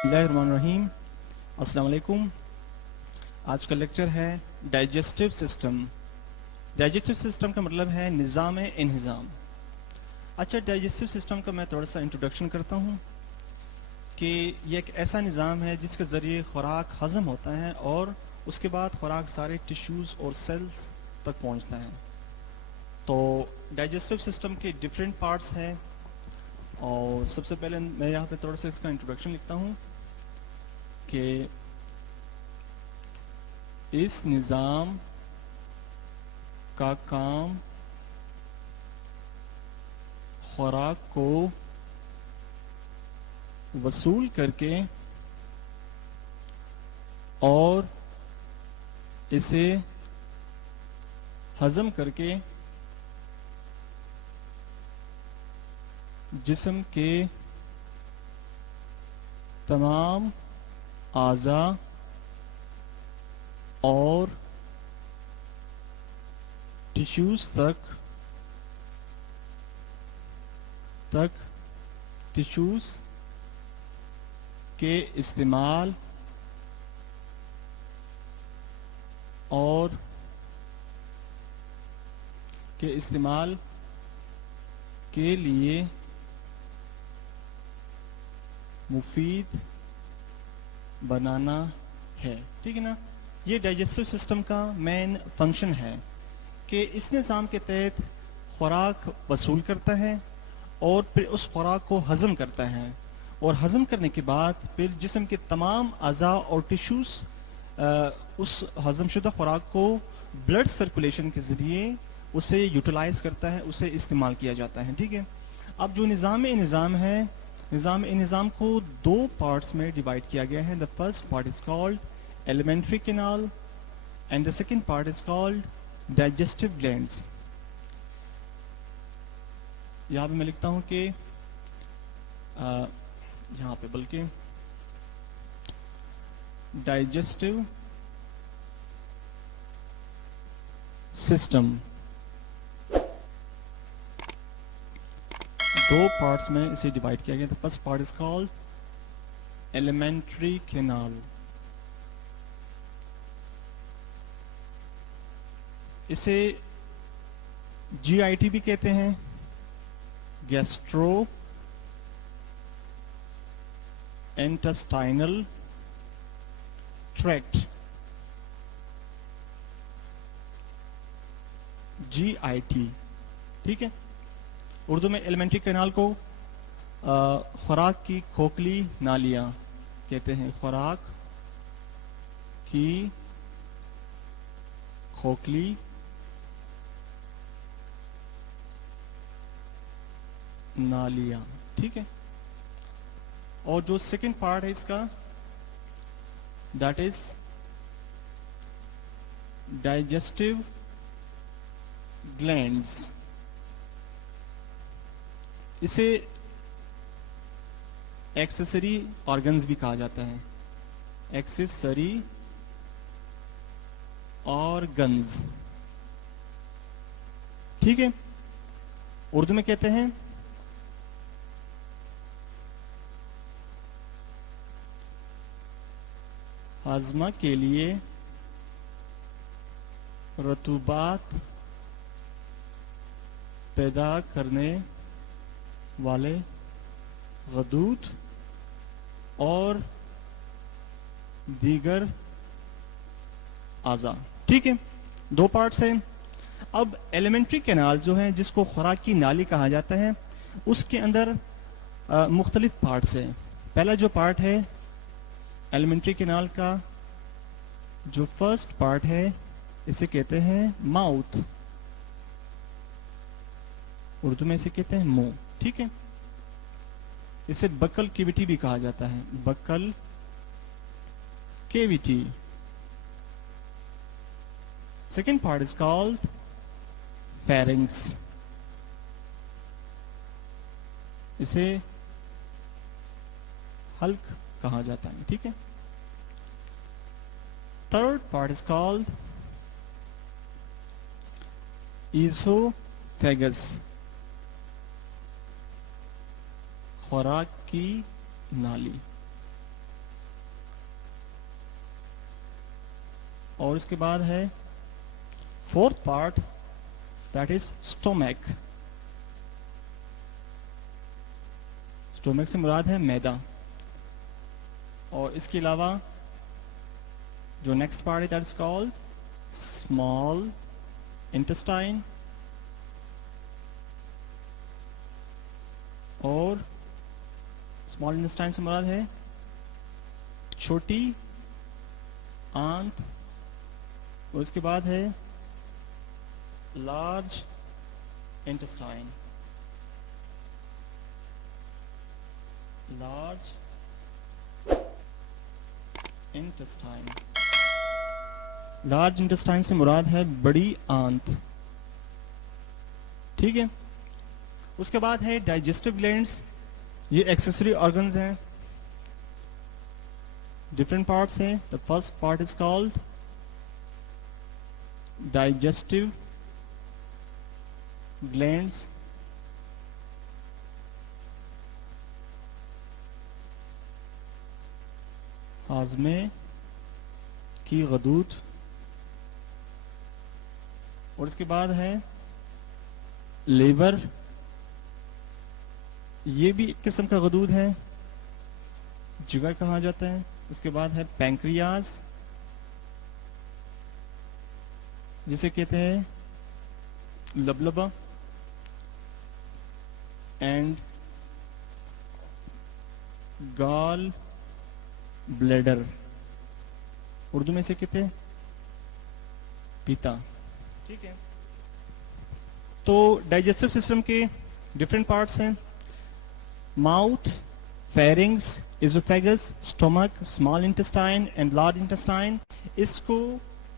बिस्मिल्लाहिर्रहमानिर्रहीम। अस्सलाम वालेकुम। आज का लेक्चर है डाइजेस्टिव सिस्टम। डाइजेस्टिव सिस्टम का मतलब है निज़ाम इंहिज़ाम। अच्छा, डाइजेस्टिव सिस्टम का मैं थोड़ा सा इंट्रोडक्शन करता हूँ कि ये एक ऐसा निज़ाम है जिसके ज़रिए खुराक हज़म होता है और उसके बाद खुराक सारे टिश्यूज़ और सेल्स तक पहुँचता है। तो डाइजेस्टिव सिस्टम के डिफरेंट पार्ट्स हैं और सबसे पहले मैं यहाँ पे थोड़ा सा इसका इंट्रोडक्शन लिखता हूँ कि इस निज़ाम का काम खुराक को वसूल करके और इसे हजम करके जिस्म के तमाम आज़ा और टिश्यूज़ तक टिश्यूज़ के इस्तेमाल और के लिए मुफीद बनाना है। ठीक है ना। ये डाइजेस्टिव सिस्टम का मेन फंक्शन है कि इस निज़ाम के तहत खुराक वसूल करता है और फिर उस खुराक को हज़म करता है और हज़म करने के बाद फिर जिस्म के तमाम अज़ा और टिश्यूज़ उस हज़मशुदा खुराक को ब्लड सर्कुलेशन के ज़रिए उसे यूटिलाइज़ करता है, उसे इस्तेमाल किया जाता है। ठीक है। अब जो निज़ाम है, निज़ाम को दो पार्ट्स में डिवाइड किया गया है। The first part is called alimentary canal and the second part is called digestive glands. यहाँ पे मैं लिखता हूँ कि यहाँ पे बल्कि डाइजेस्टिव सिस्टम दो पार्ट्स में इसे डिवाइड किया गया। The first part is called alimentary canal. इसे जीआईटी भी कहते हैं, गैस्ट्रो इंटेस्टाइनल ट्रैक्ट, जीआईटी। ठीक है। उर्दू में एलिमेंट्री कैनाल को खुराक की खोखली नालियां कहते हैं। खुराक की खोखली नालियां। ठीक है। और जो सेकंड पार्ट है इसका, दैट इज डाइजेस्टिव ग्लैंड्स। इसे एक्सेसरी ऑर्गन्स भी कहा जाता है, एक्सेसरी ऑर्गन्स। ठीक है। उर्दू में कहते हैं हाजमा के लिए रतूबात पैदा करने वाले गदूद और दीगर आज़ा। ठीक है। दो पार्ट्स हैं। अब एलिमेंट्री कैनाल जो है, जिसको खुराक की नाली कहा जाता है, उसके अंदर मुख्तलिफ पार्ट्स हैं। पहला जो पार्ट है एलिमेंट्री कैनाल का, जो फर्स्ट पार्ट है, इसे कहते हैं माउथ। उर्दू में इसे कहते हैं मुंह। ठीक है। इसे बकल केविटी भी कहा जाता है, buccal cavity. Second part is called pharynx. इसे हल्क कहा जाता है। ठीक है। Third part is called oesophagus, खुराक की नाली। और इसके बाद है fourth part, that is stomach. Stomach से मुराद है मैदा। और इसके अलावा जो नेक्स्ट पार्ट है that is called small intestine. और स्मॉल इंटेस्टाइन से मुराद है छोटी आंत। और उसके बाद है large intestine. Large intestine. Large intestine से मुराद है बड़ी आंत। ठीक है। उसके बाद है डाइजेस्टिव ग्लैंड्स। ये एक्सेसरी ऑर्गन्स हैं, डिफरेंट पार्ट्स हैं। The first part is called digestive glands. हाजमे की गदूद। और इसके बाद है लीवर, ये भी एक किस्म का गदूद है, जिगर कहा जाता है। उसके बाद है पैंक्रियाज, जिसे कहते हैं लबलबा। एंड गॉल ब्लैडर, उर्दू में से कहते हैं पीता। ठीक है। तो डाइजेस्टिव सिस्टम के डिफरेंट पार्ट्स हैं, mouth, pharynx, oesophagus, stomach, small intestine and large intestine. इसको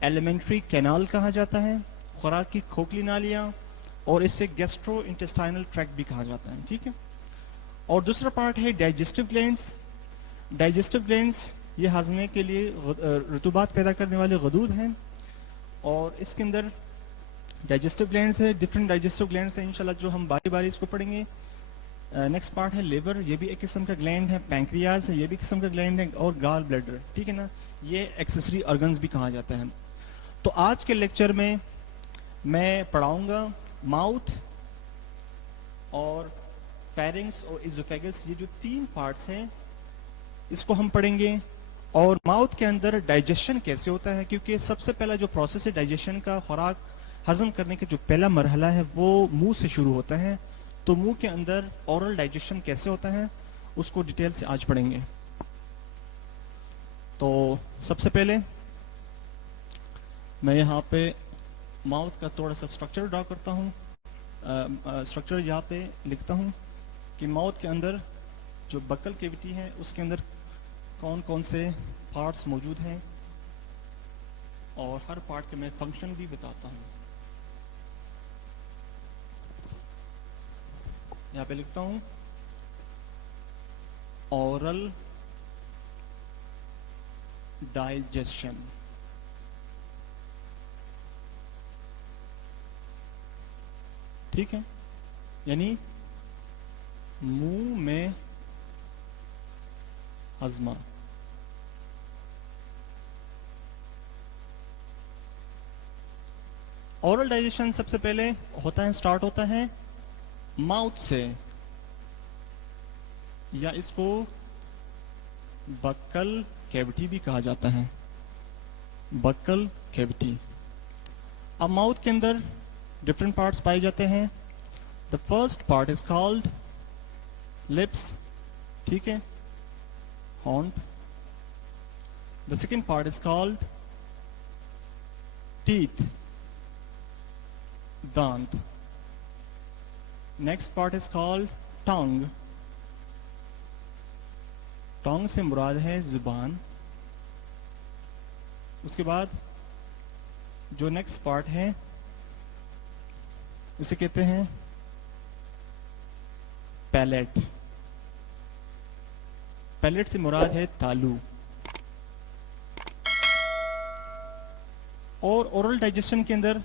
एलिमेंट्री कैनाल कहा जाता है, खुराक की खोखली नालियां, और इससे गैस्ट्रो इंटेस्टाइनल ट्रैक्ट भी कहा जाता है। ठीक है। और दूसरा पार्ट है डाइजेस्टिव ग्लैंड्स। डाइजेस्टिव ग्लैंड्स ये हाजमे के लिए रुतूबात पैदा करने वाले गदूद हैं। और इसके अंदर डाइजेस्टिव ग्लैंड्स है, डिफरेंट डाइजेस्टिव ग्लैंड्स हैं, इंशाल्लाह जो हम बारी बारी इसको पढ़ेंगे। नेक्स्ट पार्ट है लिवर, ये भी एक किस्म का ग्लैंड है। पैंक्रियाज है, ये भी किस्म का ग्लैंड है। और गॉल ब्लैडर, ठीक है ना, ये एक्सेसरी ऑर्गन्स भी कहा जाता है। तो आज के लेक्चर में मैं पढ़ाऊंगा माउथ और फेरिंग्स और इजोफेगस, ये जो तीन पार्ट्स हैं इसको हम पढ़ेंगे। और माउथ के अंदर डाइजेशन कैसे होता है, क्योंकि सबसे पहला जो प्रोसेस है डाइजेशन का, खुराक हजम करने का जो पहला मरहला है वो मुंह से शुरू होता है। तो मुंह के अंदर ओरल डाइजेशन कैसे होता है उसको डिटेल से आज पढ़ेंगे। तो सबसे पहले मैं यहाँ पे माउथ का थोड़ा सा स्ट्रक्चर ड्रा करता हूँ। स्ट्रक्चर यहाँ पे लिखता हूँ कि माउथ के अंदर जो बकल कैविटी है उसके अंदर कौन कौन से पार्ट्स मौजूद हैं, और हर पार्ट के मैं फंक्शन भी बताता हूँ। यहाँ पे लिखता हूँ ओरल डाइजेशन। ठीक है, यानी मुंह में हजमा। ओरल डाइजेशन सबसे पहले होता है, स्टार्ट होता है माउथ से, या इसको बक्कल कैविटी भी कहा जाता है, बक्कल कैविटी। अब माउथ के अंदर डिफरेंट पार्ट्स पाए जाते हैं। The first part is called lips, ठीक है, haunt. The second part is called teeth, दांत। नेक्स्ट पार्ट इज कॉल्ड टंग। टंग से मुराद है जुबान। उसके बाद जो नेक्स्ट पार्ट है इसे कहते हैं पैलेट। पैलेट से मुराद है तालू। और ओरल डाइजेशन के अंदर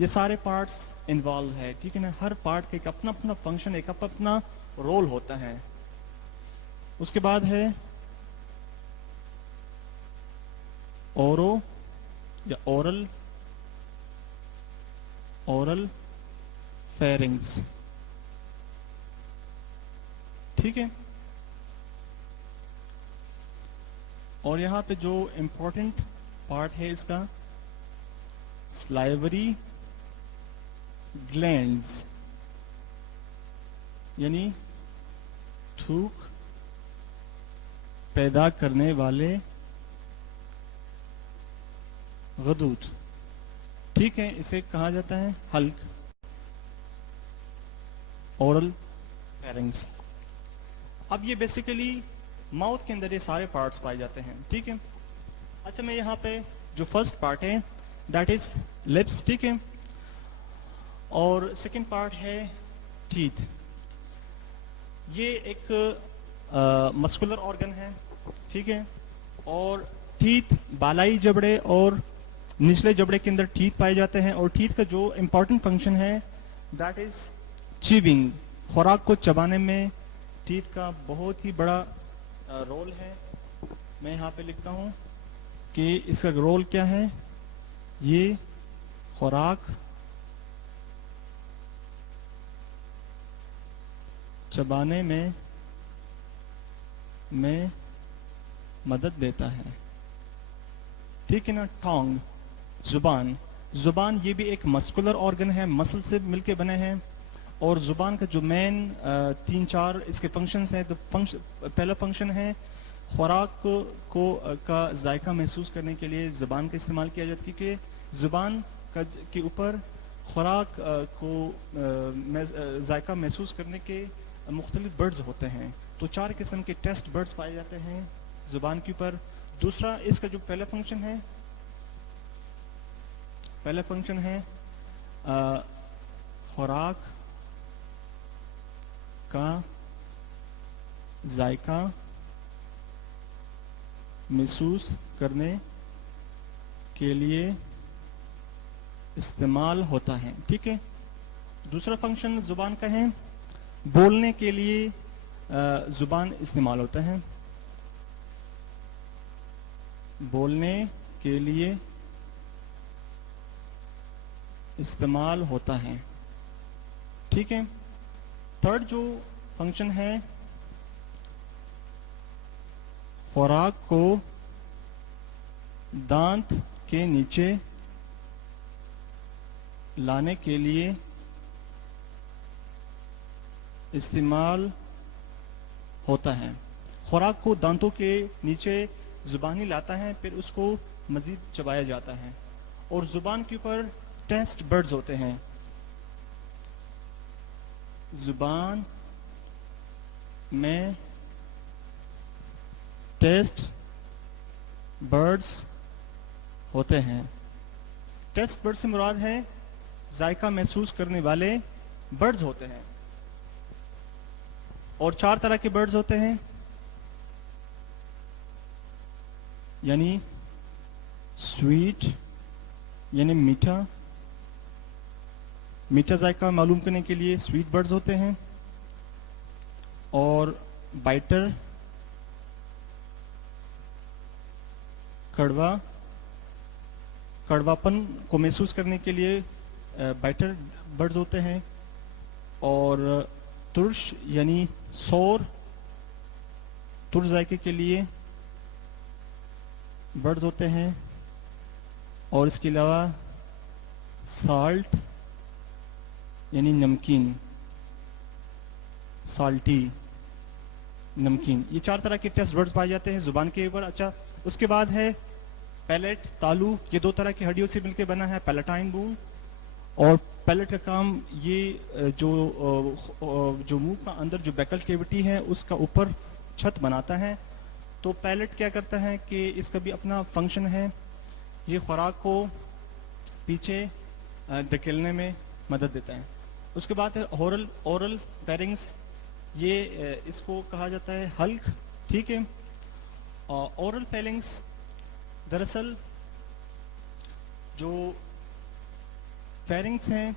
ये सारे पार्ट्स इन्वॉल्व है, ठीक है ना। हर पार्ट का एक अपना अपना फंक्शन, एक अपना रोल होता है। उसके बाद है ओरो या ओरल ओरल फेरिंग्स, ठीक है। और यहां पे जो इंपॉर्टेंट पार्ट है इसका, स्लाइवरी ग्लैंड्स, यानी थूक पैदा करने वाले गदूत, ठीक है। इसे कहा जाता है हल्क, ओरल फेरिंग्स। अब ये बेसिकली माउथ के अंदर ये सारे पार्ट्स पाए जाते हैं, ठीक है। अच्छा, मैं यहाँ पे जो फर्स्ट पार्ट है दैट इज लिप्स, ठीक है। और सेकंड पार्ट है टीथ। ये एक मस्कुलर ऑर्गन है, ठीक है। और टीथ बालाई जबड़े और निचले जबड़े के अंदर टीथ पाए जाते हैं। और टीथ का जो इंपॉर्टेंट फंक्शन है दैट इज चीविंग, खुराक को चबाने में टीथ का बहुत ही बड़ा रोल है। मैं यहाँ पे लिखता हूँ कि इसका रोल क्या है। ये खुराक चबाने में मदद देता है, ठीक है ना। टोंग, जुबान। जुबान ये भी एक मस्कुलर ऑर्गन है, मसल से मिलके बने हैं। और जुबान का जो मेन 3-4 इसके फंक्शंस हैं। तो पहला फंक्शन है खुराक का जायका महसूस करने के लिए जुबान का इस्तेमाल किया जाता है, क्योंकि जुबान के ऊपर खुराक को जायका महसूस करने के मुख्तलिफ बर्ड्स होते हैं। तो 4 किस्म के टेस्ट बर्ड्स पाए जाते हैं जुबान के ऊपर। दूसरा, इसका जो पहला फंक्शन है खुराक का जायका महसूस करने के लिए इस्तेमाल होता है, ठीक है। दूसरा फंक्शन जुबान का है, बोलने के लिए जुबान इस्तेमाल होता है, बोलने के लिए इस्तेमाल होता है, ठीक है। थर्ड जो फंक्शन है खुराक को दांत के नीचे लाने के लिए इस्तेमाल होता है। खुराक को दांतों के नीचे जुबानी लाता है, फिर उसको मजीद चबाया जाता है। और जुबान के ऊपर टेस्ट बर्ड्स होते हैं, जुबान में टेस्ट बर्ड्स होते हैं। टेस्ट बर्ड से मुराद है जायका महसूस करने वाले बर्ड्स होते हैं। और 4 तरह के बर्ड्स होते हैं, यानी स्वीट यानी मीठा जायका मालूम करने के लिए स्वीट बर्ड्स होते हैं। और बाइटर कड़वापन को महसूस करने के लिए बाइटर बर्ड्स होते हैं। और तुर्श यानी सौर तुर जायके के लिए बर्ड्स होते हैं। और इसके अलावा साल्ट यानी नमकीन, साल्टी नमकीन, ये 4 तरह के टेस्ट बर्ड्स पाए जाते हैं जुबान के ऊपर। अच्छा, उसके बाद है पैलेट, तालू। ये 2 तरह की हड्डियों से मिलकर बना है, पैलेटाइन बोन। और पैलेट का काम ये जो मुंह का अंदर जो बेकल कैविटी है उसका ऊपर छत बनाता है। तो पैलेट क्या करता है कि इसका भी अपना फंक्शन है, ये खुराक को पीछे धकेलने में मदद देता है। उसके बाद है ओरल फेरिंग्स, ये इसको कहा जाता है हल्क, ठीक है। ओरल फेरिंग्स दरअसल जो फेरिंग्स हैं,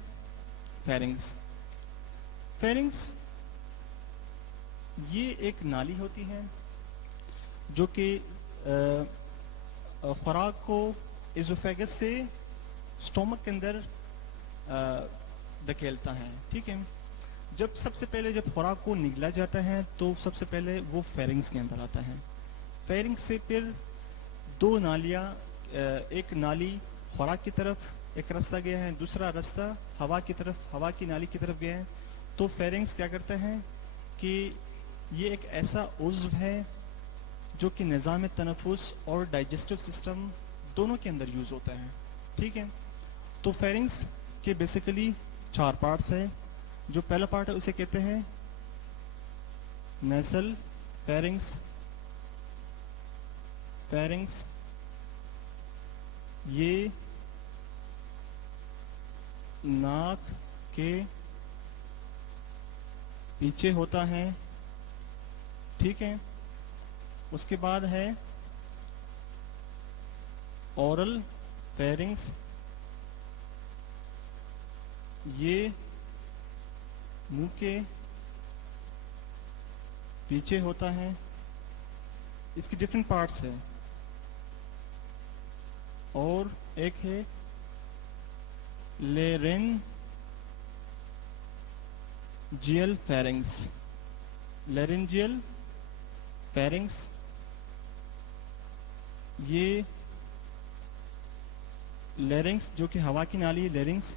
फेरिंग्स ये एक नाली होती है जो कि खुराक को एजोफेगस से स्टोमक के अंदर धकेलता है, ठीक है। जब सबसे पहले जब खुराक को निगला जाता है तो सबसे पहले वो फेरिंग्स के अंदर आता है। फेरिंग्स से फिर दो नालियाँ, एक नाली खुराक की तरफ एक रास्ता गया है, दूसरा रास्ता हवा की तरफ, हवा की नाली की तरफ गया है। तो फेरिंग्स क्या करता है कि ये एक ऐसा उज़्व है जो कि निज़ाम तनफ़ुस और डाइजेस्टिव सिस्टम दोनों के अंदर यूज़ होता है, ठीक है। तो फेरिंग्स के बेसिकली 4 पार्ट्स हैं। जो पहला पार्ट है उसे कहते हैं नेसल फेरिंग्स। फेरिंग्स ये नाक के पीछे होता है, ठीक है। उसके बाद है ओरल फेरिंग्स, ये मुंह के पीछे होता है। इसकी डिफरेंट पार्ट्स है। और एक है लेरेंजियल फेरिंग्स। लेरेंजियल फेरिंग्स ये लेरिंग्स जो कि हवा की नाली लेरिंग्स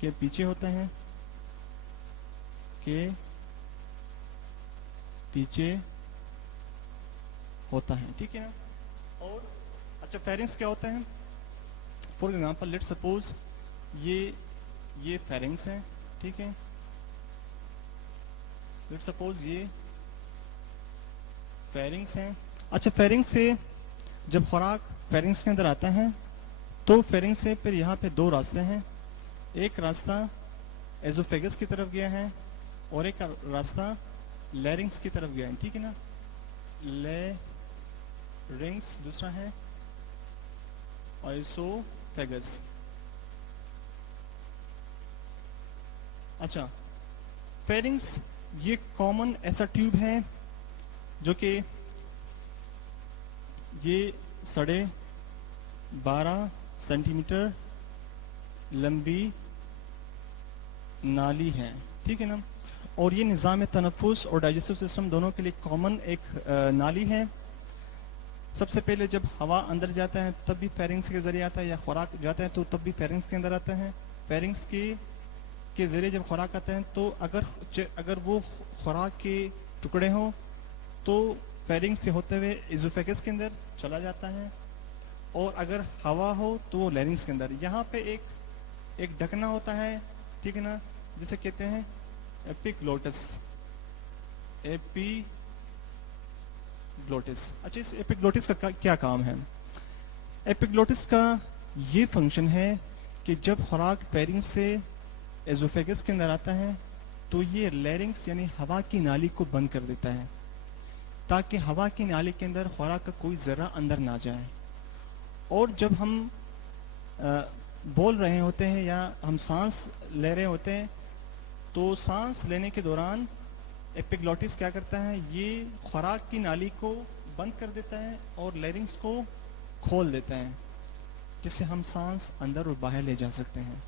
के पीछे होते हैं, के पीछे होता है, ठीक है ना। और अच्छा फेरिंग्स क्या होता है? फॉर एग्जांपल लेट सपोज ये फेरिंग्स हैं, ठीक है। लेट सपोज ये फेरिंग्स हैं। अच्छा फेरिंग्स से जब खुराक फेरिंग्स के अंदर आता है तो फेरिंग्स से फिर यहाँ पे 2 रास्ते हैं। एक रास्ता एजोफेगस की तरफ गया है और एक रास्ता लेरिंग्स की तरफ गया है, ठीक है ना। लेरिंग्स दूसरा है एसोफेगस। अच्छा फेरिंग्स ये कॉमन ऐसा ट्यूब है जो कि ये 12.5 सेंटीमीटर लंबी नाली है, ठीक है ना। और ये निज़ाम तनफ़ुस और डाइजेस्टिव सिस्टम दोनों के लिए कॉमन एक नाली है। सबसे पहले जब हवा अंदर जाता है तब भी फेरिंग्स के जरिए आता है, या खुराक जाता है तो तब भी फेरिंग्स के अंदर आता है। फेरिंग्स के जरिए जब खुराक आता है तो अगर वो खुराक के टुकड़े हों तो फेरिंग्स से होते हुए एज़ोफेगस के अंदर चला जाता है, और अगर हवा हो तो वो लेरिंग्स के अंदर। यहाँ पे एक ढकना होता है, ठीक है ना, जिसे कहते हैं एपिग्लोटिस। एपिग्लोटिस। अच्छा इस एपिग्लोटिस का क्या काम है? एपिग्लोटिस का ये फंक्शन है कि जब खुराक फेरिंग्स से एज़ोफेगस के अंदर आता है तो ये लेरिंग्स यानी हवा की नाली को बंद कर देता है, ताकि हवा की नाली के अंदर खुराक का कोई ज़रा अंदर ना जाए। और जब हम बोल रहे होते हैं या हम सांस ले रहे होते हैं तो सांस लेने के दौरान एपिग्लोटिस क्या करता है, ये खुराक की नाली को बंद कर देता है और लेरिंग्स को खोल देता है, जिससे हम सांस अंदर और बाहर ले जा सकते हैं।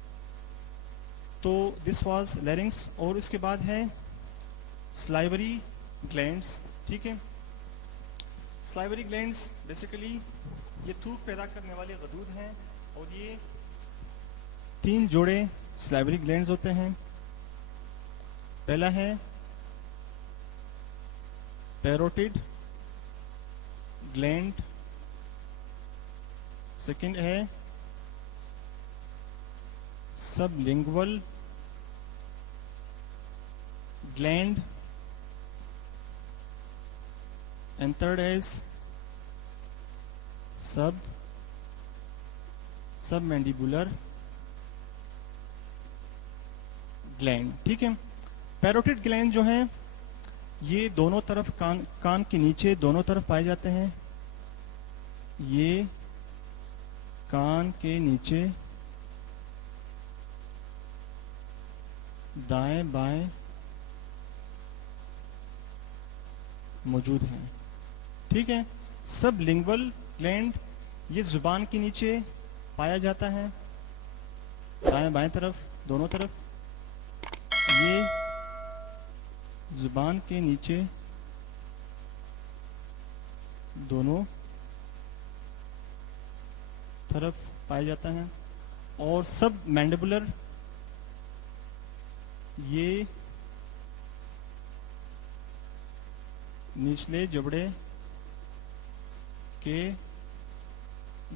तो दिस वाज लेरिंग्स। और इसके बाद है स्लाइवरी ग्लैंड्स, ठीक है। स्लाइवरी ग्लैंड्स बेसिकली ये थूक पैदा करने वाले गदूद हैं, और ये 3 जोड़े स्लाइवरी ग्लैंड्स होते हैं। पहला है पैरोटिड ग्लैंड, सेकंड है sublingual gland, and third is submandibular gland, ठीक है। पैरोटिड ग्लैंड जो है ये दोनों तरफ कान के नीचे दोनों तरफ पाए जाते हैं। ये कान के नीचे दाएं बाएं मौजूद हैं, ठीक है। सबलिंगुअल ग्लैंड ये जुबान के नीचे पाया जाता है, दाएं बाएं तरफ दोनों तरफ। ये जुबान के नीचे दोनों तरफ पाया जाता है। और सब मैंडिबुलर, ये निचले जबड़े के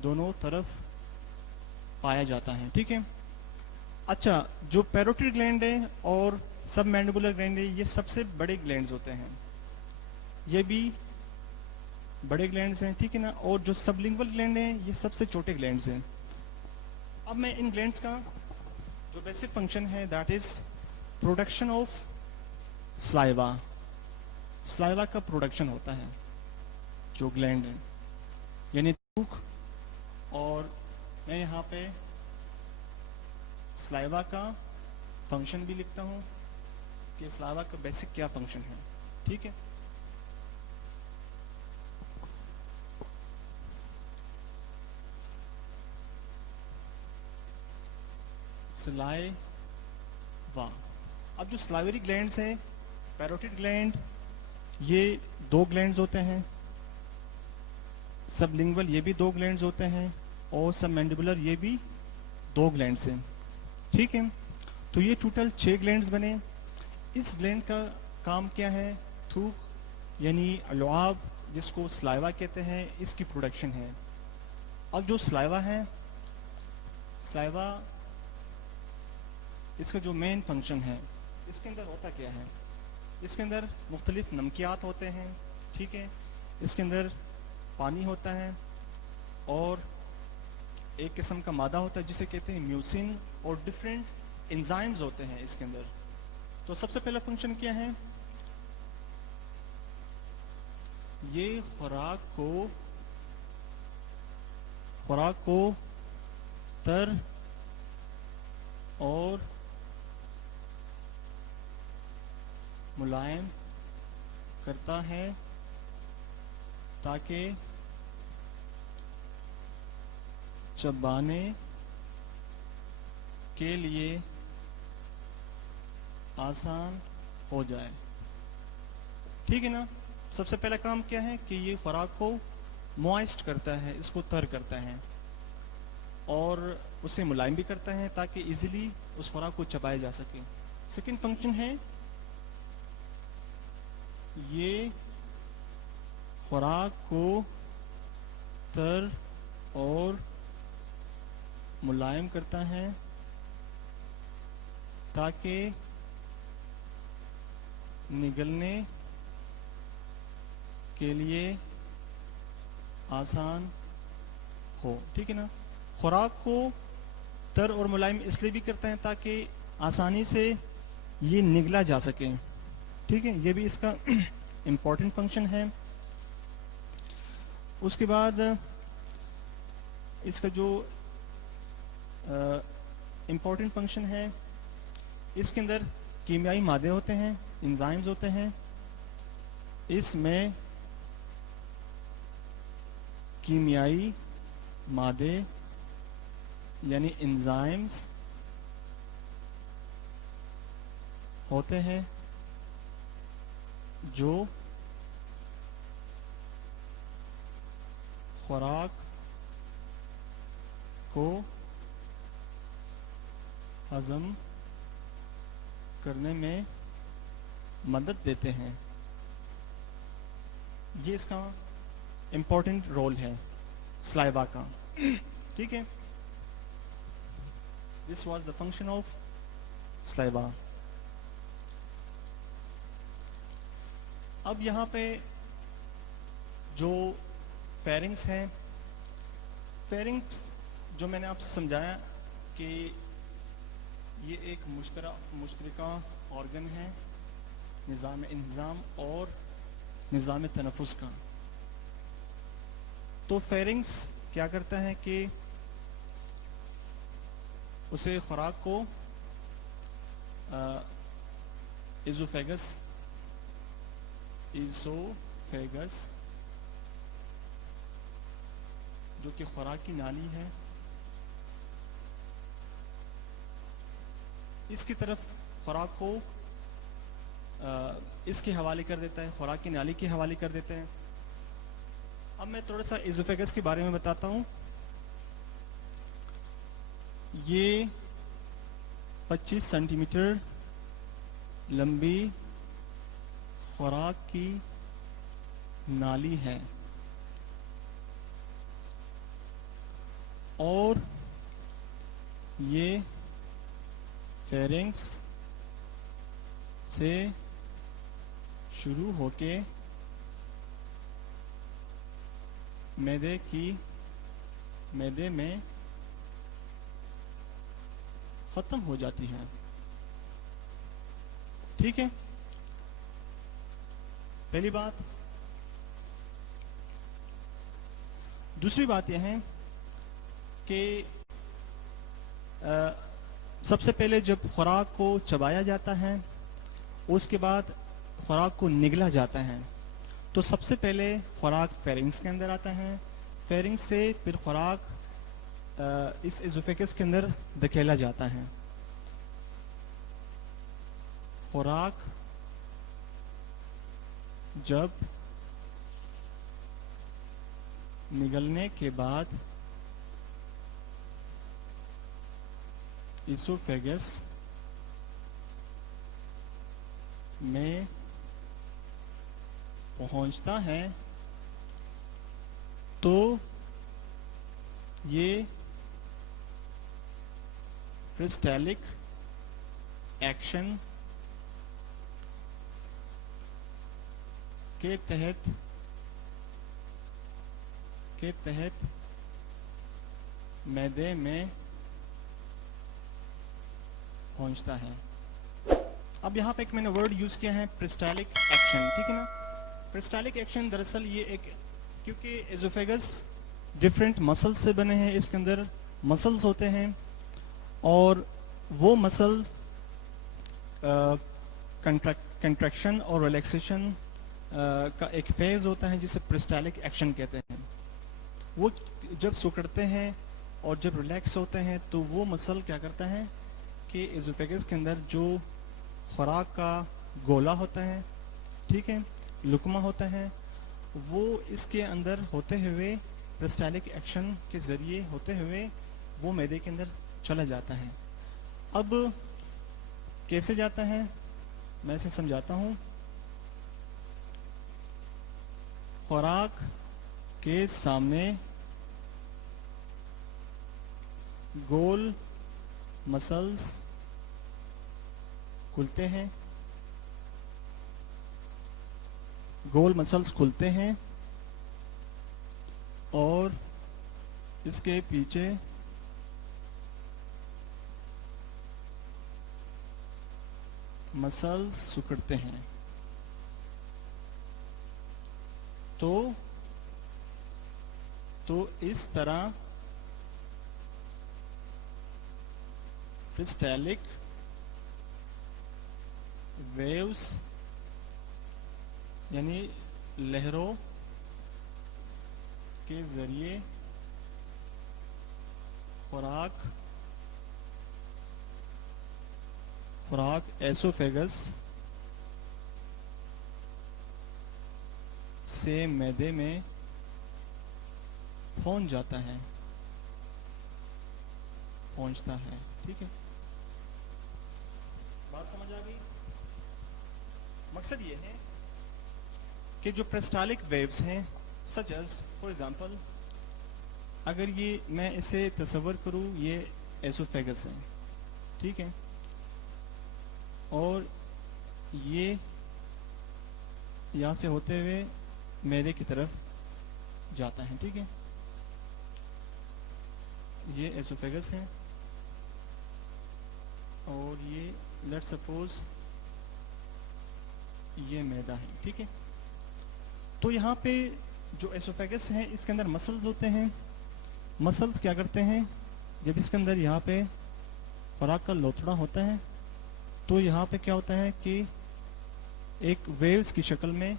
दोनों तरफ पाया जाता है। ठीक है। अच्छा, जो पैरोटिड ग्लैंड है और सब मैंडिबुलर ग्लैंड है, ये सबसे बड़े ग्लैंड्स होते हैं, ये भी बड़े ग्लैंड्स हैं। ठीक है ना। और जो सबलिंगुअल ग्लैंड हैं, ये सबसे छोटे ग्लैंड्स हैं। अब मैं इन ग्लैंड्स का जो बेसिक फंक्शन है, that is production of saliva. Saliva का प्रोडक्शन होता है जो ग्लैंड है, यानी थूक। और मैं यहाँ पे स्लाइवा का फंक्शन भी लिखता हूँ कि स्लाइवा का बेसिक क्या फंक्शन है। ठीक है। स्लाइवा। अब जो स्लाइवरी ग्लैंड्स हैं, पैरोटिड ग्लैंड, ये 2 ग्लैंड्स होते हैं। सबलिंगुअल, ये भी 2 ग्लैंड्स होते हैं। और सब मैंडिबुलर, ये भी 2 ग्लैंड्स हैं। ठीक है। तो ये टोटल 6 ग्लैंड्स बने। इस ग्लैंड का काम क्या है? थूक, यानी लुआब, जिसको स्लाइवा कहते हैं, इसकी प्रोडक्शन है। अब जो स्लाइवा है, स्लाइवा, इसका जो मेन फंक्शन है, इसके अंदर होता क्या है? इसके अंदर मुख्तलिफ नमकियात होते हैं। ठीक है। इसके अंदर पानी होता है और एक किस्म का मादा होता है जिसे कहते हैं म्यूसिन, और डिफरेंट एंजाइम्स होते हैं इसके अंदर। तो सबसे पहला फंक्शन क्या है? ये खुराक को तर और मुलायम करता है ताकि चबाने के लिए आसान हो जाए। ठीक है ना। सबसे पहला काम क्या है कि ये खुराक को मॉइस्ट करता है, इसको तर करता है और उसे मुलायम भी करता है ताकि इजीली उस खुराक को चबाया जा सके। सेकंड फंक्शन है, ये खुराक को तर और मुलायम करता है ताकि निगलने के लिए आसान हो। ठीक है ना। खुराक को तर और मुलायम इसलिए भी करते हैं ताकि आसानी से ये निगला जा सके। ठीक है। ये भी इसका इम्पोर्टेंट फंक्शन है। उसके बाद इसका जो इम्पोर्टेंट फंक्शन है, इसके अंदर कीमियाई मादे होते हैं, एंजाइम्स होते हैं। इसमें कीमियाई मादे यानी एंजाइम्स होते हैं जो खुराक को हजम करने में मदद देते हैं। ये इसका इम्पोर्टेंट रोल है स्लाइवा का। ठीक है। This was the function of saliva. अब यहाँ पे जो फेरिंग्स हैं, फेरिंग्स जो मैंने आपसे समझाया कि ये एक मुश्तरका ऑर्गन है निज़ाम इंतज़ाम और निज़ाम तनफ़ुस का। तो फेरिंग्स क्या करता है कि उसे खुराक को इज़ोफेगस जो कि खुराक की नाली है, इसकी तरफ खुराक को इसके हवाले कर देता है, खुराक की नाली के हवाले कर देते हैं। अब मैं थोड़ा सा एज़ोफेगस के बारे में बताता हूँ। ये 25 सेंटीमीटर लंबी खुराक की नाली है और ये फेरिंक्स से शुरू होके मैदे में खत्म हो जाती है। ठीक है, पहली बात। दूसरी बात यह है कि सबसे पहले जब खुराक को चबाया जाता है, उसके बाद खुराक को निगला जाता है, तो सबसे पहले खुराक फेरिंग्स के अंदर आता है, फेरिंग्स से फिर खुराक इस एज़ोफेगस के अंदर धकेला जाता है। खुराक जब निगलने के बाद एज़ोफेगस में पहुंचता है तो ये क्रिस्टैलिक एक्शन के तहत मैदे में पहुंचता है। अब यहाँ पे एक मैंने वर्ड यूज किया है पेरिस्टाल्टिक एक्शन, ठीक है ना। पेरिस्टाल्टिक एक्शन दरअसल ये एक, क्योंकि एज़ोफेगस डिफरेंट मसल्स से बने हैं, इसके अंदर मसल्स होते हैं और वो मसल कंट्रैक्शन और रिलैक्सेशन का एक फेज होता है जिसे पेरिस्टाल्टिक एक्शन कहते हैं। वो जब सिकुड़ते हैं और जब रिलैक्स होते हैं तो वो मसल क्या करता है कि एज़ोफेगस के अंदर जो खुराक का गोला होता है, ठीक है, लुकमा होता है, वो इसके अंदर होते हुए पेरिस्टाल्टिक एक्शन के ज़रिए होते हुए वो मैदे के अंदर चला जाता है। अब कैसे जाता है मैं इसे समझाता हूँ। खुराक के सामने गोल मसल्स खुलते हैं, गोल मसल्स खुलते हैं और इसके पीछे मसल्स सिकुड़ते हैं। तो इस तरह पेरिस्टाल्टिक वेव्स यानी लहरों के जरिए खुराक एसोफेगस से मैदे में पहुंचता है। ठीक है, बात समझ आ गई। मकसद ये है कि जो पेरिस्टाल्टिक वेव्स हैं, सच एज फॉर एग्जांपल, अगर ये मैं इसे तस्वर करूं, ये एसोफेगस है, ठीक है, और ये यहां से होते हुए मैदे की तरफ जाता है, ठीक है, ये एसोफेगस है और ये लेट्स सपोज ये मैदा है, ठीक है। तो यहाँ पे जो एसोफेगस है इसके अंदर मसल्स होते हैं। मसल्स क्या करते हैं, जब इसके अंदर यहाँ पे खुराक का लोथड़ा होता है तो यहाँ पे क्या होता है कि एक वेव्स की शक्ल में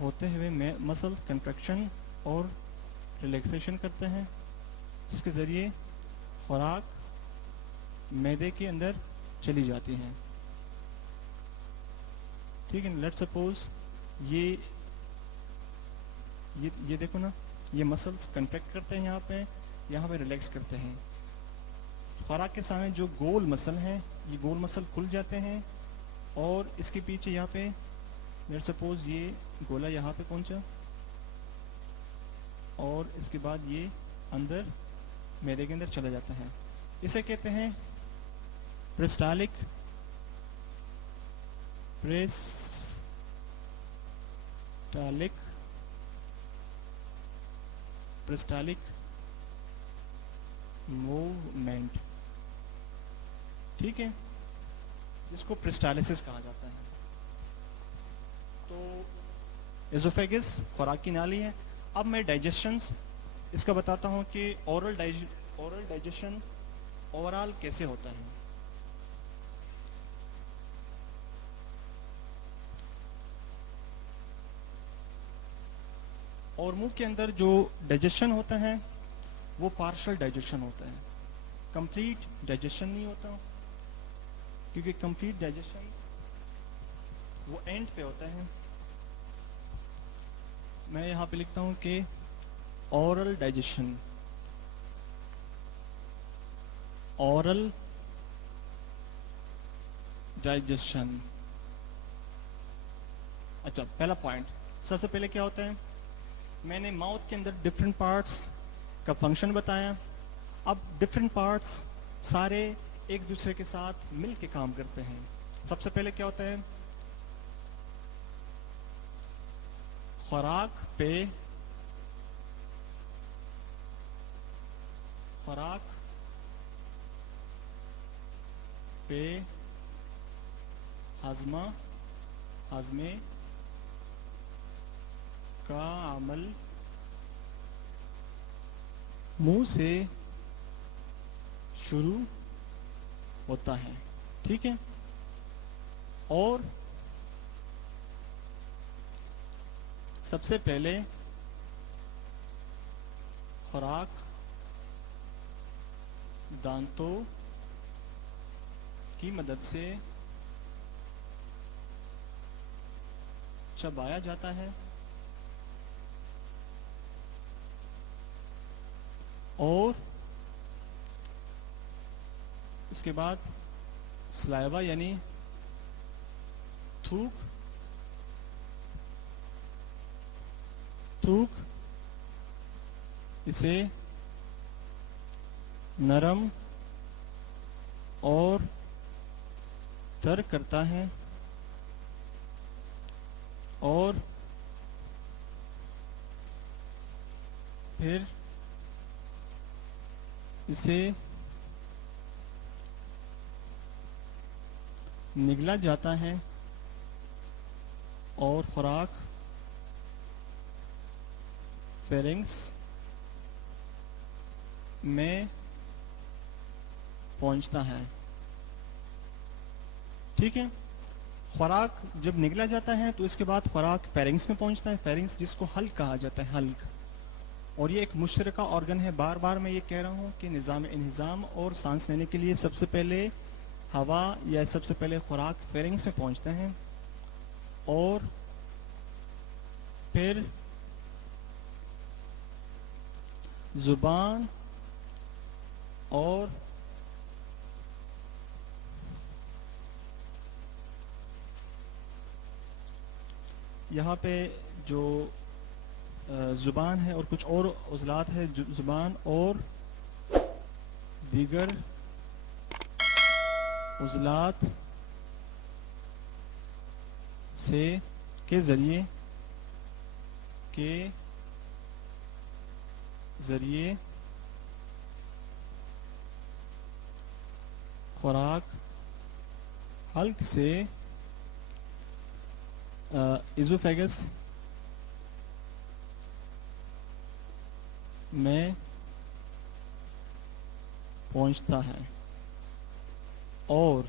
होते हुए मसल कंट्रैक्शन और रिलैक्सेशन करते हैं, जिसके ज़रिए खुराक मैदे के अंदर चली जाती हैं। ठीक है, लेट्स सपोज ये देखो ना, ये मसल्स कंट्रैक्ट करते हैं यहाँ पे रिलैक्स करते हैं। खुराक के सामने जो गोल मसल हैं, ये गोल मसल खुल जाते हैं और इसके पीछे यहाँ पे लेट्स सपोज ये गोला यहाँ पे पहुंचा और इसके बाद ये अंदर मैदे के अंदर चला जाता है। इसे कहते हैं पेरिस्टालिक मूवमेंट। ठीक है, जिसको पेरिस्टालिसिस कहा जाता है। तो एसोफेगस खुराक की नाली है। अब मैं डाइजेशंस इसका बताता हूं कि ओरल डाइजेशन ओवरऑल कैसे होता है। और मुंह के अंदर जो डाइजेशन होता है वो पार्शियल डाइजेशन होता है, कंप्लीट डाइजेशन नहीं होता, क्योंकि कंप्लीट डाइजेशन वो एंड पे होता है। मैं यहाँ पे लिखता हूँ कि ओरल डाइजेशन, अच्छा, पहला पॉइंट, सबसे पहले क्या होता है, मैंने माउथ के अंदर डिफरेंट पार्ट्स का फंक्शन बताया। अब डिफरेंट पार्ट्स सारे एक दूसरे के साथ मिल के काम करते हैं। सबसे पहले क्या होता है, खुराक पे हाजमे का अमल मुंह से शुरू होता है। ठीक है, और सबसे पहले खुराक दांतों की मदद से चबाया जाता है और उसके बाद सलाइवा यानी थूक इसे नरम और तर करता है और फिर इसे निगला जाता है और खुराक फेरिंग्स में पहुंचता है। ठीक है, खुराक जब निगला जाता है तो इसके बाद खुराक फेरिंग्स में पहुंचता है। फेरिंग्स जिसको हल्क कहा जाता है, हल्क, और ये एक मुश्तरका ऑर्गन है। बार बार मैं ये कह रहा हूँ कि निज़ाम इंहिज़ाम और सांस लेने के लिए सबसे पहले हवा या सबसे पहले खुराक फेरिंग्स में पहुंचते हैं और फिर जुबान और यहाँ पे जो जुबान है और कुछ और उज़लात है, जुबान और दीगर उज़लात से के ज़रिए खुराक हल्क से इज़ोफेगस में पहुंचता है और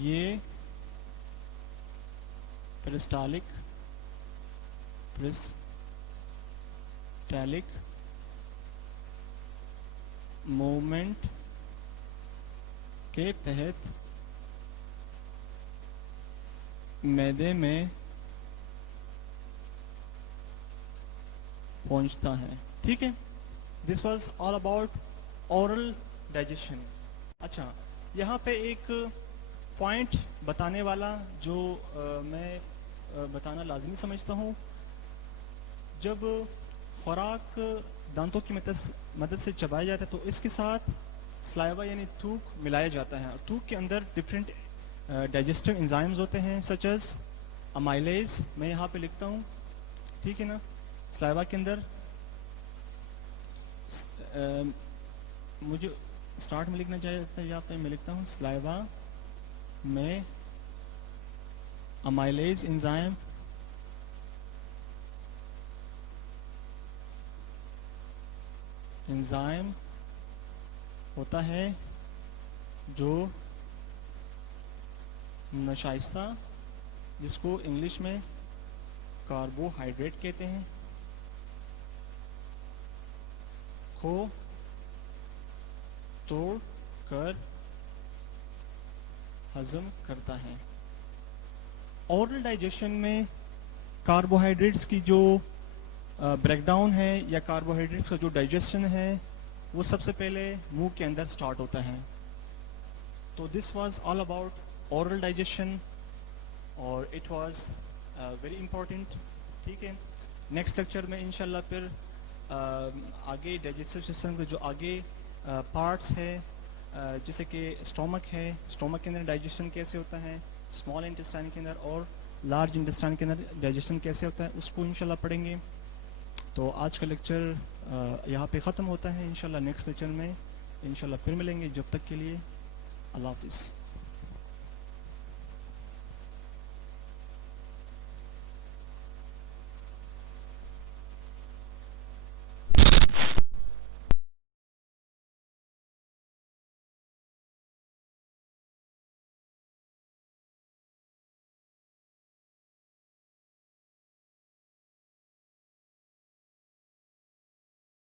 ये पेरिस्टालिक पेरिस्टालिक मूवमेंट के तहत मैदे में पहुंचता है। ठीक है, this was all about oral digestion. अच्छा, यहाँ पे एक पॉइंट बताने वाला जो मैं बताना लाजमी समझता हूँ। जब खुराक दांतों की मदद से चबाया जाता है तो इसके साथ स्लाइवा यानी थूक मिलाया जाता है। थूक के अंदर डिफरेंट डाइजेस्टिव एंजाइम्स होते हैं सच एज अमाइलेज, मैं यहाँ पे लिखता हूँ, ठीक है ना। स्लाइवा के अंदर मुझे स्टार्ट में लिखना चाहिए था, यहाँ पे मैं लिखता हूँ स्लाइवा में अमाइलेज एंजाइम होता है जो नशाइस्ता, जिसको इंग्लिश में कार्बोहाइड्रेट कहते हैं, को तोड़ कर हजम करता है। ओरल डाइजेशन में कार्बोहाइड्रेट्स की जो ब्रेकडाउन है या कार्बोहाइड्रेट्स का जो डाइजेशन है वो सबसे पहले मुंह के अंदर स्टार्ट होता है। तो this was all about oral digestion और इट वाज वेरी इंपॉर्टेंट। ठीक है, नेक्स्ट लेक्चर में इंशाल्लाह फिर आगे डाइजेस्टिव सिस्टम के जो आगे पार्ट्स है जैसे कि स्टोमक है, स्टोमक के अंदर डाइजेशन कैसे होता है, स्मॉल इंटेस्टाइन के अंदर और लार्ज इंटेस्टाइन के अंदर डाइजेशन कैसे होता है, उसको इंशाल्लाह पढ़ेंगे। तो आज का लेक्चर यहाँ पे ख़त्म होता है। इंशाल्लाह नेक्स्ट लेक्चर में इंशाल्लाह फिर मिलेंगे। जब तक के लिए अल्लाह हाफिज़।